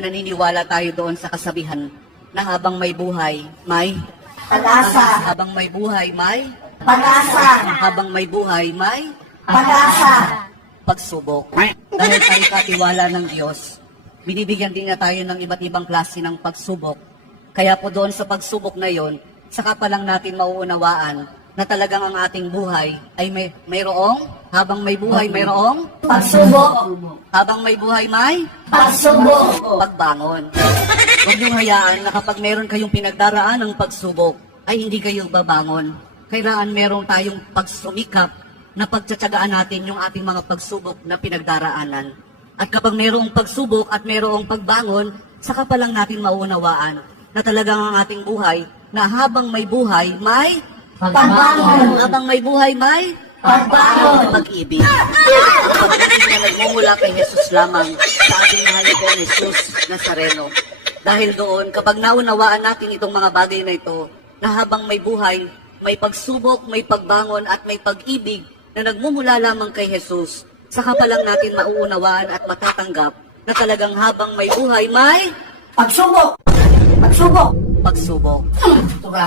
Naniniwala tayo doon sa kasabihan na habang may buhay, may Pag-asa. habang may buhay, may Pag-asa. habang may buhay, may Pag-asa. pagsubok. Dahil tayo katiwala ng Diyos, binibigyan din na tayo ng iba't ibang klase ng pagsubok. Kaya po doon sa pagsubok na yon, saka pa lang natin mauunawaan na talagang ang ating buhay ay mayroong, habang may buhay, mayroong, Pagsubok. habang may buhay, may Pagsubok. pagbangon. Huwag niyong hayaan na kapag meron kayong pinagdaraan ng pagsubok, ay hindi kayo babangon. Kailangan meron tayong pagsumikap na pagtsatsagaan natin yung ating mga pagsubok na pinagdaraanan. At kapag mayroong pagsubok at mayroong pagbangon, saka pa lang natin maunawaan na talagang ang ating buhay, na habang may buhay, may Pagbangon. habang may buhay, may Pagbangon. pag-ibig. Ang pag-ibig na nagmumula kay Jesus lamang sa ating mahal na Pong Jesus Nazareno. Dahil doon, kapag naunawaan natin itong mga bagay na ito, na habang may buhay, may pagsubok, may pagbangon at may pag-ibig na nagmumula lamang kay Jesus, saka pa lang natin mauunawaan at matatanggap na talagang habang may buhay, may Pagsubok. Pagsubok. pagsubok. Tuga.